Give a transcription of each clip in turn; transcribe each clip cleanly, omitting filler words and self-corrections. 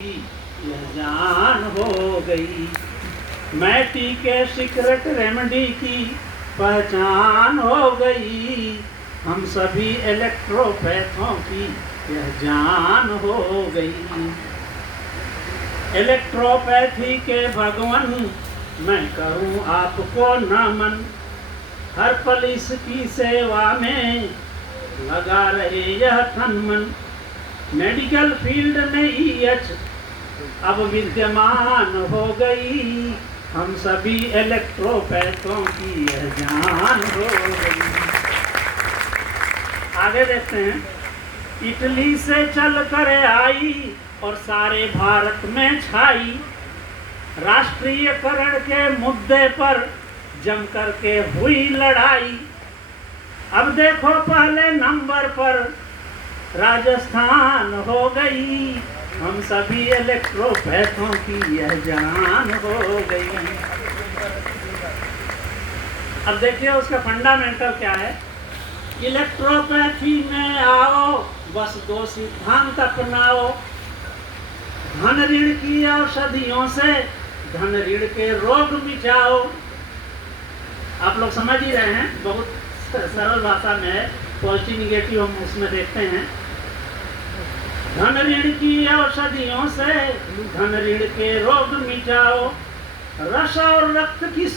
यह जान हो गई। मैटी के सीक्रेट रेमेडी की पहचान हो गई। हम सभी इलेक्ट्रोपैथों की यह जान हो गई। इलेक्ट्रोपैथी के भगवान मैं करूं आपको नमन। हर पल इसकी सेवा में लगा रहे यह तन मन। मेडिकल फील्ड में ईएच अब विद्यमान हो गई। हम सभी इलेक्ट्रोपैथों की यह जान हो गई। आगे देखते हैं। इटली से चल कर आई और सारे भारत में छाई। राष्ट्रीयकरण के मुद्दे पर जम करके हुई लड़ाई। अब देखो पहले नंबर पर राजस्थान हो गई। हम सभी इलेक्ट्रोपैथों की यह जान हो गई। अब देखिए उसका फंडामेंटल क्या है। इलेक्ट्रोपैथी में आओ, बस दो सिद्धांत अपनाओ। धन ऋण की औषधियों से धन ऋण के रोग मिटाओ। आप लोग समझ ही रहे हैं, बहुत सरल भाषा में है। पॉजिटिव निगेटिव हम उसमें देखते हैं। धन ऋण की औषधियों से धन ऋण के रोग मिटाओ। रस और रक्त की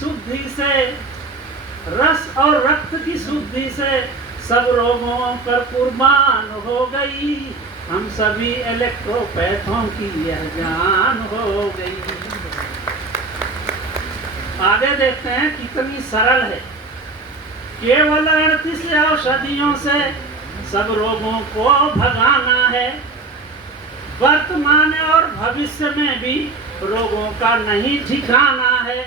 शुद्धि से सब रोगों पर कुर्बान हो गई। हम सभी इलेक्ट्रोपैथों की यह जान हो गई। आगे देखते हैं कितनी सरल है। केवल 38 औषधियों से सब रोगों को भगाना है। वर्तमान और भविष्य में भी रोगों का नहीं ठिकाना है।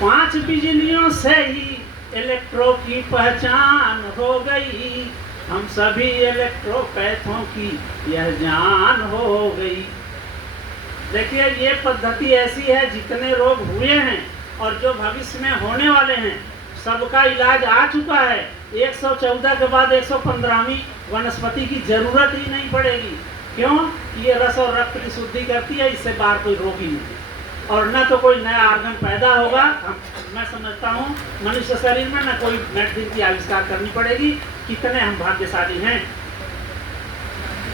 5 बिजलियों से ही इलेक्ट्रो की पहचान हो गई। हम सभी इलेक्ट्रोपैथों की यह जान हो गई। देखिए ये पद्धति ऐसी है, जितने रोग हुए हैं और जो भविष्य में होने वाले हैं सबका इलाज आ चुका है। 114 के बाद 115वीं वनस्पति की जरूरत ही नहीं पड़ेगी। क्यों? ये रस और रक्त की शुद्धि करती है, इससे बाहर कोई रोग ही नहीं और न तो कोई नया आर्गन पैदा होगा। मैं समझता हूँ मनुष्य शरीर में न कोई मेडिसिन की आविष्कार करनी पड़ेगी। कितने हम भाग्यशाली हैं।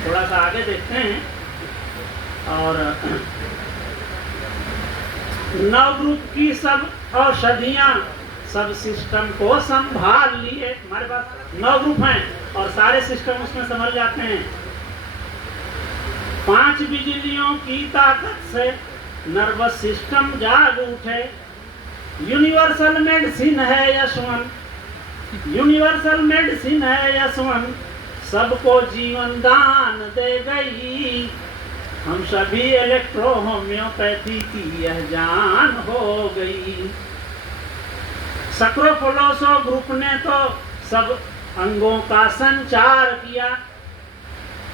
थोड़ा सा आगे देखते हैं। और 9 ग्रुप की सब औषधियाँ सब सिस्टम को संभाल लिए। हमारे पास 9 ग्रुप हैं और सारे सिस्टम उसमें संभल जाते हैं। 5 बिजलियों की ताकत से नर्वस सिस्टम जाग उठे। यूनिवर्सल मेडिसिन है यशवंत, यूनिवर्सल मेडिसिन है यशवंत, सबको जीवन दान दे गई। हम सभी इलेक्ट्रो होम्योपैथी की यह जान हो गई। सक्रोफोलोसो ग्रुप ने तो सब अंगों का संचार किया।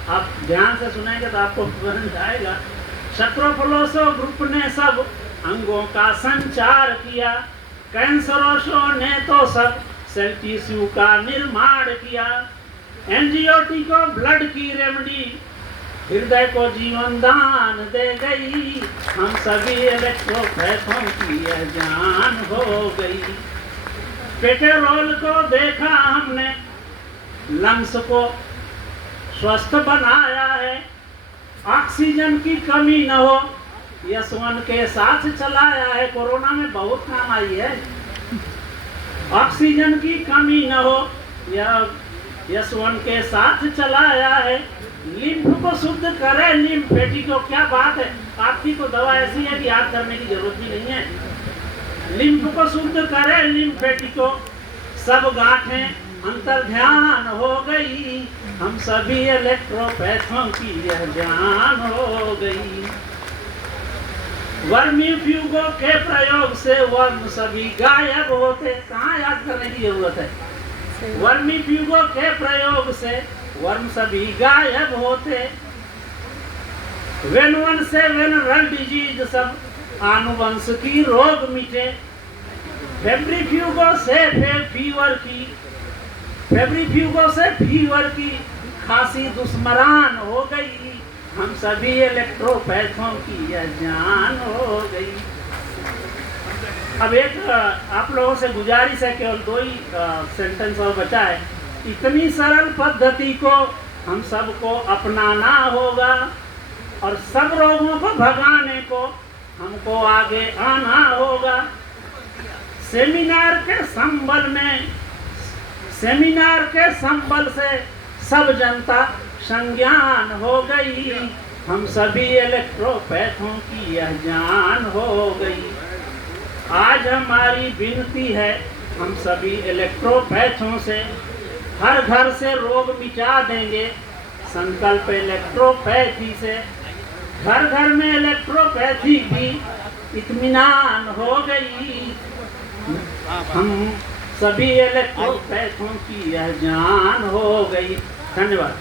आप ध्यान से सुनेंगे तो आपको समझ आएगा। सक्रोफोलोसो ग्रुप ने सब अंगों का संचार किया। कैंसरोसो ने तो सब सेल टिश्यू का निर्माण किया। एंजियोटिको ब्लड की रेमेडी हृदय को जीवन दान दे गई। हम सभी इलेक्ट्रोपैथों की यह जान हो गई। पेट्रोल को देखा हमने, लंग्स को स्वस्थ बनाया है। ऑक्सीजन की कमी न हो, यशवंत के साथ चलाया है। कोरोना में बहुत काम आई है। ऑक्सीजन की कमी न हो, यह यशवंत के साथ चलाया है। लिम्फ को शुद्ध करे लिम्फेटिको। क्या बात है। आपकी तो दवा ऐसी है कि याद करने की जरूरत भी नहीं है। लिम्फ को शुद्ध करे लिम्फेटिको, सब गांठें अंतर ध्यान हो गई। हम सभी इलेक्ट्रोपैथों की यह जान हो गई। वर्मीफ्यूगो के प्रयोग से वर्म सभी गायब होते। कहाँ याद करने की जरूरत है। वर्मीफ्यूगो के प्रयोग से वर्म सभी गायब होते। वेन से वेनरल डिजीज सब आनुवंश की रोग मिटे। फेब्रिफ्यूगो से फीवर की खांसी दुश्मरान हो गई। हम सभी इलेक्ट्रोपैथों की यह जान हो गई। अब एक आप लोगों से गुजारिश है, केवल 2 ही सेंटेंस और बचा है। इतनी सरल पद्धति को हम सबको अपनाना होगा और सब रोगों को भगाने को हमको आगे आना होगा। सेमिनार के संबल से सब जनता संज्ञान हो गई। हम सभी इलेक्ट्रोपैथों की यह जान हो गई। आज हमारी विनती है हम सभी इलेक्ट्रोपैथों से, हर घर से रोग मिटा देंगे संकल्प इलेक्ट्रोपैथी से। घर घर में इलेक्ट्रोपैथी की इत्मीनान हो गई। हम सभी इलेक्ट्रोपैथों की यह जान हो गई। धन्यवाद।